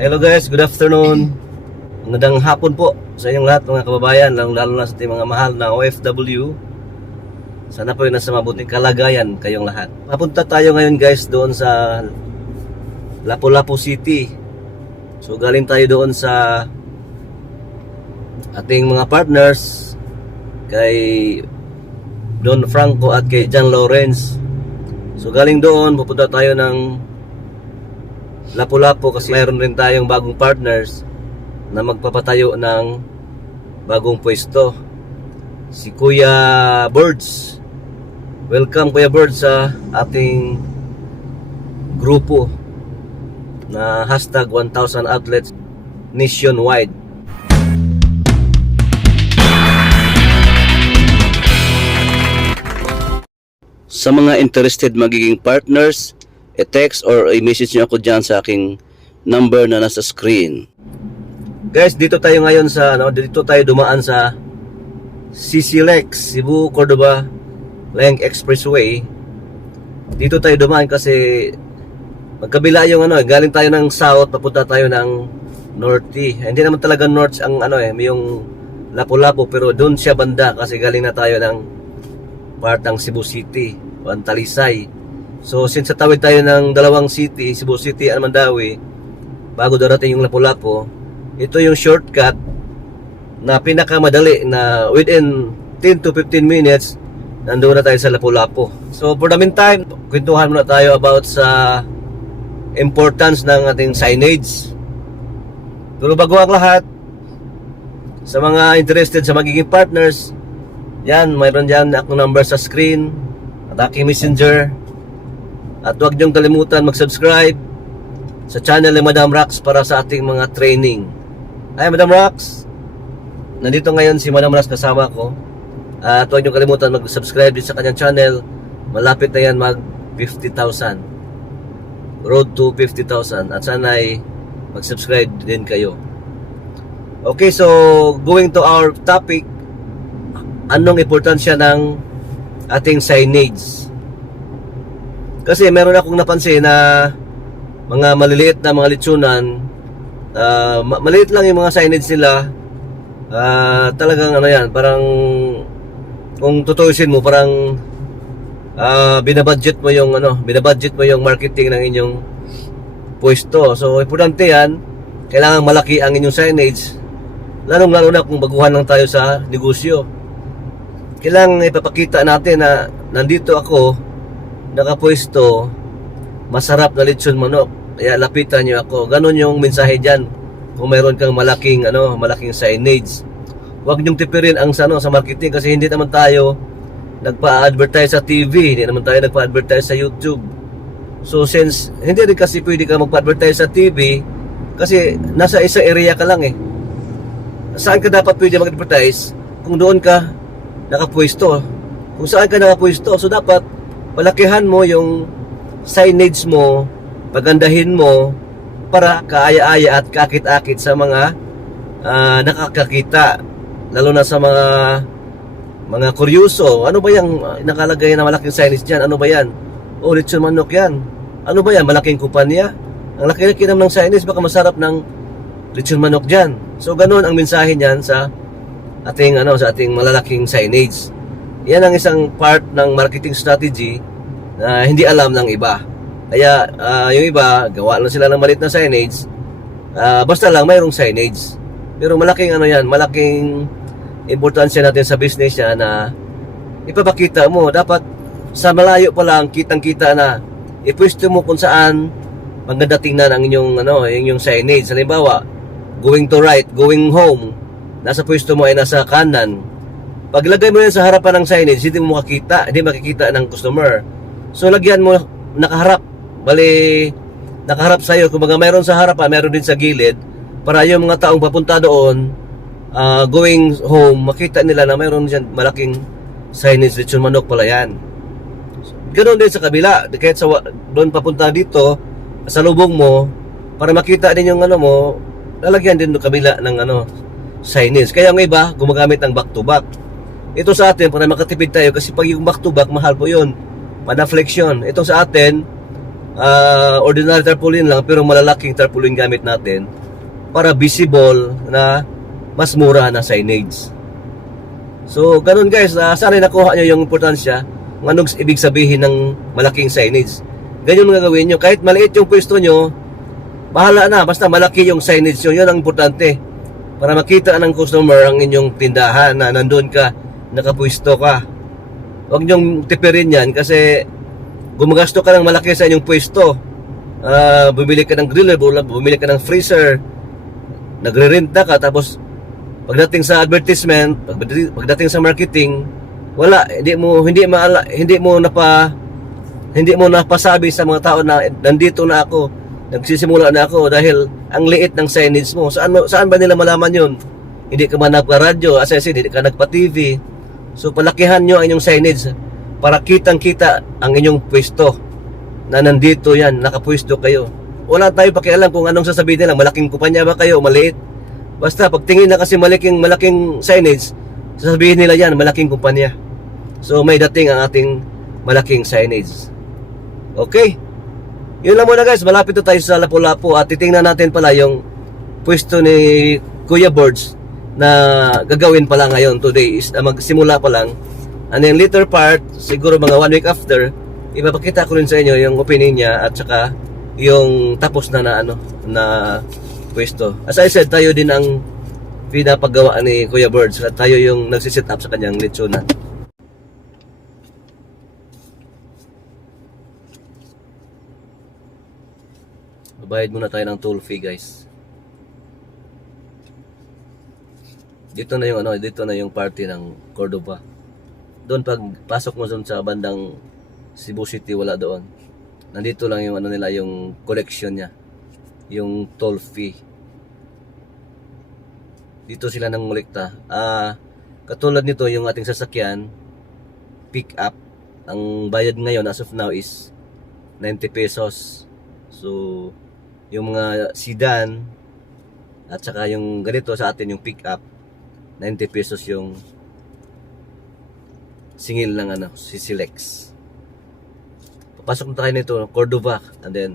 Hello guys, good afternoon. Magandang hapon po sa inyong lahat mga kababayan, lalo na sa ating mga mahal na OFW. Sana po ay nasa mabuting kalagayan kayong lahat. Papunta tayo ngayon guys doon sa Lapu-Lapu City. So galing tayo doon sa ating mga partners kay Don Franco at kay John Lawrence. So galing doon, pupunta tayo ng Lapu-Lapu kasi mayroon rin tayong bagong partners na magpapatayo ng bagong pwesto. Si Kuya Birds. Welcome Kuya Birds sa ating grupo na hashtag 1,000 outlets nationwide. Sa mga interested magiging partners, i-text or i-message nyo ako dyan sa aking number na nasa screen. Guys, dito tayo ngayon sa dito tayo dumaan sa CCLEX, Cebu Cordova Link Expressway. Dito tayo dumaan kasi magkabila yung galing tayo ng south, papunta tayo ng north. Hindi naman talaga north ang yung Lapu-Lapu, pero doon siya banda kasi galing na tayo ng part ng Cebu City, Talisay. So since tawid tayo ng dalawang city, Cebu City at Mandawi, bago darating yung Lapu-Lapu, ito yung shortcut na pinakamadali na within 10 to 15 minutes nandoon na tayo sa Lapu-Lapu. So for the meantime, kwentuhan muna tayo about sa importance ng ating signage. Pero bago ang lahat, sa mga interested sa magiging partners, yan, mayroon dyan akong number sa screen at aking messenger. At huwag niyong kalimutan mag-subscribe sa channel ni Madam Rax para sa ating mga training. Hi Madam Rax! Nandito ngayon si Madam Rax kasama ko. At huwag niyong kalimutan mag-subscribe din sa kanyang channel. Malapit na yan mag 50,000. Road to 50,000. At sana ay mag-subscribe din kayo. Okay, so going to our topic. Anong importansya ng ating signage? Kasi meron akong napansin na mga maliliit na mga litsunan, maliit lang yung mga signage nila. Talagang yan, parang kung tutuusin mo, parang binabudget mo yung marketing ng inyong pwesto. So importante yan, kailangan malaki ang inyong signage, lalong-lalo na kung baguhan lang tayo sa negosyo. Kailangan ipapakita natin na nandito ako, nakapwesto, masarap na lechon manok, kaya lapitan nyo ako. Ganon yung mensahe dyan kung mayroon kang malaking signage. Huwag nyong tipirin ang sa marketing kasi hindi naman tayo nagpa-advertise sa TV, hindi naman tayo nagpa-advertise sa YouTube. So since hindi rin kasi pwede ka magpa-advertise sa TV kasi nasa isang area ka lang saan ka dapat pwede mag-advertise? Kung doon ka nakapwesto, kung saan ka nakapwesto. So dapat palakihan mo yung signage mo, pagandahin mo para kaaya-aya at kakit-akit sa mga nakakakita, lalo na sa mga kuryoso. Ano ba yung nakalagay na malaking signage dyan? Ano ba yan? Oh, lechon manok yan. Ano ba yan? Malaking kumpanya. Ang laki-laki naman ng signage, baka masarap ng lechon manok dyan. So ganun ang mensahe niyan sa ating malalaking signage. Yan ang isang part ng marketing strategy na hindi alam ng iba. Kaya yung iba, gawa lang sila ng maliit na signage, basta lang mayroong signage. Pero malaking malaking importansya natin sa business niya na ipapakita mo. Dapat sa malayo pa lang, kitang-kita na ipwesto mo kung saan maganda tingnan ang inyong signage. Halimbawa, going to right, going home, nasa pwesto mo ay nasa kanan. Paglagay mo yan sa harapan ng signage, hindi mo makikita, hindi makikita ng customer. So lagyan mo nakaharap, nakaharap sa'yo. Kung mayroon sa harapan, mayroon din sa gilid, para yung mga taong papunta doon, going home, makita nila na mayroon dyan malaking signage, lechon manok pala yan. Ganoon din sa kabila, kahit doon papunta dito, sa lubong mo, para makita din yung mo, lalagyan din doon kabila ng signage. Kaya ang iba, gumagamit ng back to back. Ito sa atin, para makatipid tayo, kasi pag yung back to back, mahal po yun. Panaflexion. Ito sa atin, ordinary tarpaulin lang pero malalaking tarpaulin gamit natin para visible na mas mura na signage. So ganun guys, sana nakuha nyo yung importansya kung anong ibig sabihin ng malaking signage. Ganyan mga gawin nyo, kahit maliit yung pwesto nyo, bahala na, basta malaki yung signage nyo, yun ang importante para makita ng customer ang inyong tindahan na nandun ka, nakapwesto ka. Huwag nyong tipirin yan kasi gumagasto ka ng malaki sa inyong pwesto. Bumili ka ng griller, bumili ka ng freezer, nagre-renta ka, tapos pagdating sa advertisement, pagdating sa marketing, wala, hindi mo napasabi sa mga tao na nandito na ako, nagsisimula na ako dahil ang liit ng signage mo. Saan ba nila malaman yun? Hindi ka man nagpa-radyo, as I said, hindi ka nagpa-TV. So palakihan nyo ang inyong signage para kitang-kita ang inyong pwesto na nandito yan, nakapwesto kayo. Wala tayo pakialam kung anong sasabihin nila, malaking kumpanya ba kayo o maliit. Basta pagtingin na kasi malaking signage, sasabihin nila yan, malaking kumpanya. So may dating ang ating malaking signage. Okay? Yun lang muna guys, malapit na tayo sa Lapu-Lapu at titingnan natin pala yung pwesto ni Kuya Birds na gagawin pala ngayon. Today is magsimula pa lang. And then later part, siguro mga 1 week after, ipapakita ko rin sa inyo yung opinion niya at saka yung tapos na pwesto. As I said, tayo din ang pinapagawa ni Kuya Birds at tayo yung nagsisit up sa kanyang lechonan. Bayad muna tayo ng toll fee guys. Dito na yung party ng Cordova. Doon pag pasok mo doon sa bandang Cebu City, wala doon. Nandito lang yung nila, yung collection niya, yung toll fee. Dito sila nang ngolekta. Katulad nito yung ating sasakyan, pick up. Ang bayad ngayon as of now is 90 pesos. So yung mga sedan at saka yung ganito sa atin yung pick up, 90 pesos yung singil ng Silex. Papasok na tayo nito, Cordova, and then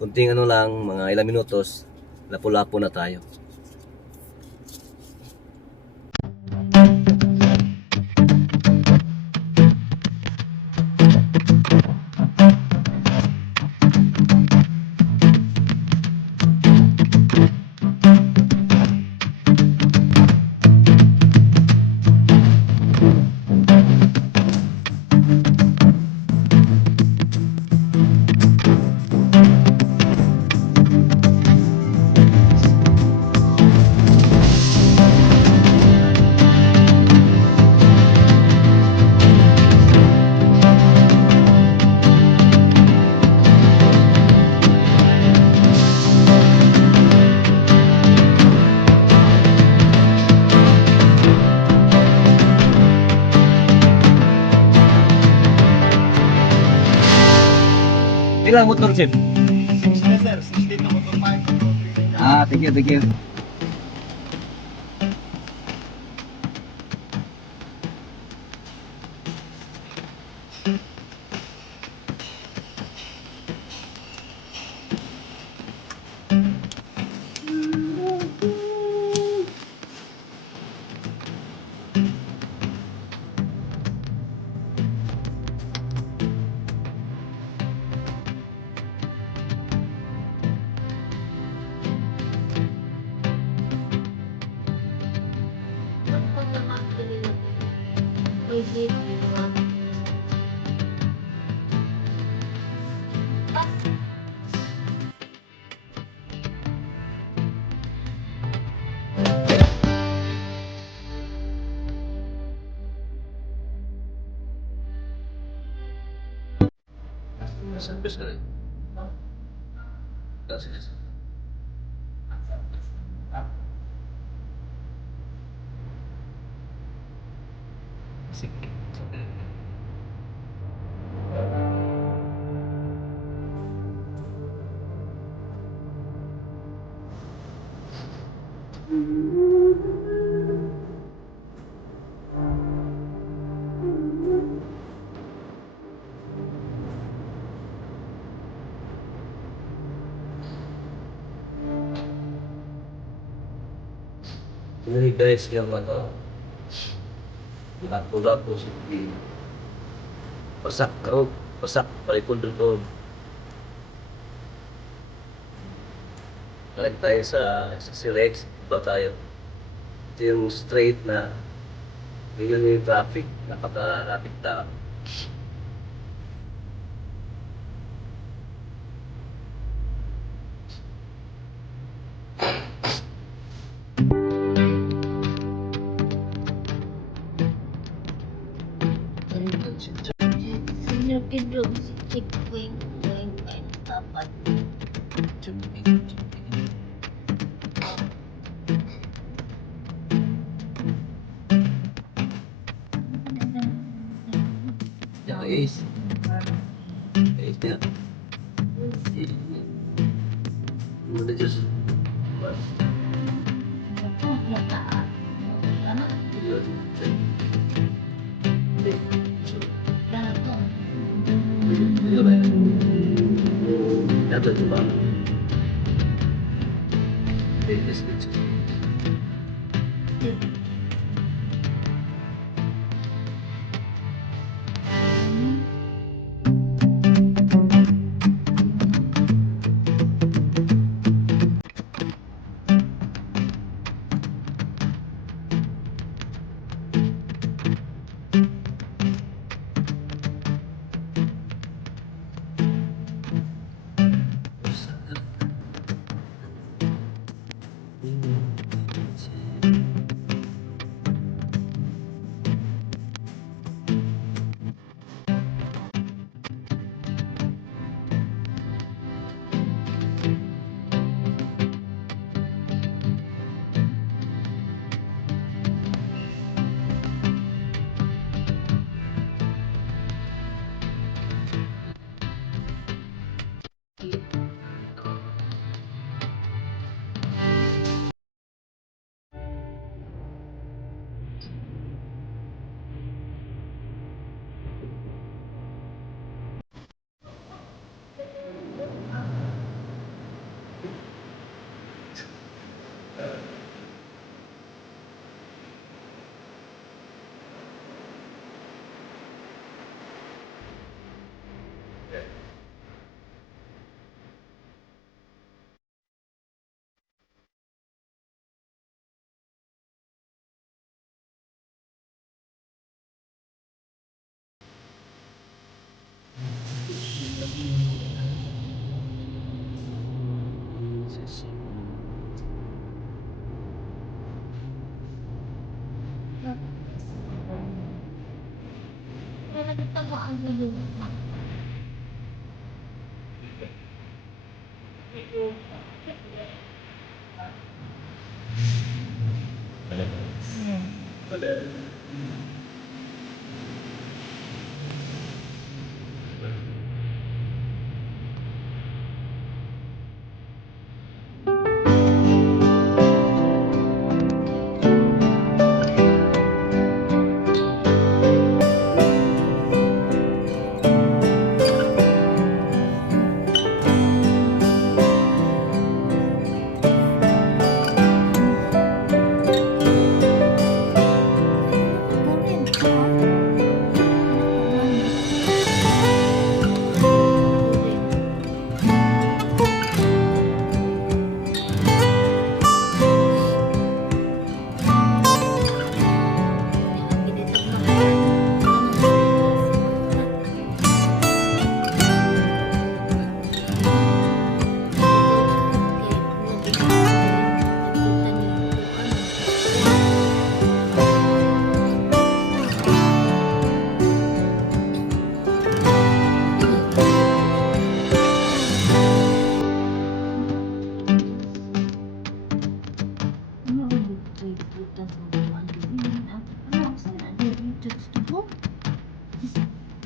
kunting lang, mga ilang minutos, Lapu-Lapu na tayo. Ilang motor chip? 6 na sir, 16 na motor 5, motor 3. Thank you. Service ka rin. Gracias. Sige. Ini guys yang ano, lato-lato si pasak karot, pasak palipon doon. Balik tayo sa Silex, ba tayo? Ito yung straight na yun yung traffic, napaka-traffic na. Senior kidro si checkpoint going and dapat Ya, Ace. Ace niya. Muna Diyos. ano Yun. dapat Yun ba yan? Dato ito ba? Yes, yes. nagtagaan mo yun.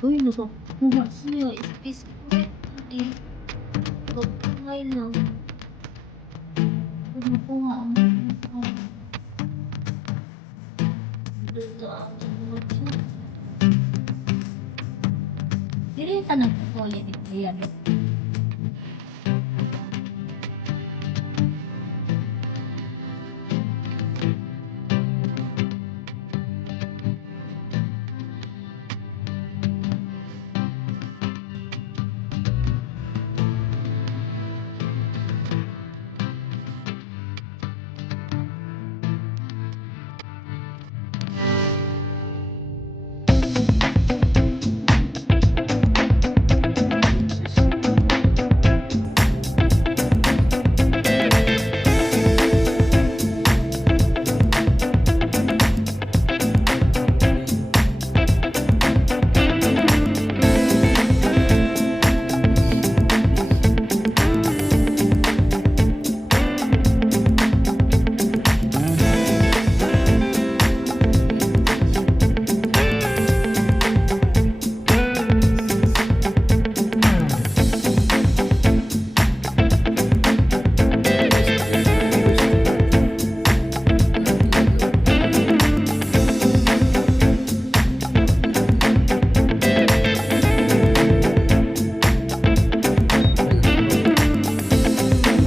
Uy, nakakuha siya. Space hindi. Pagkungay lang. Pagkuha ang gusto ang tumulong. Dili ka nagkukulit ito yan.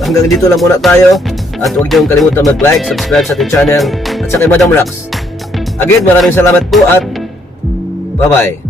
hanggang dito lang muna tayo. At huwag niyong kalimutan mag-like, subscribe sa ating channel at sa kay Madam Rax. Again, maraming salamat po at bye-bye.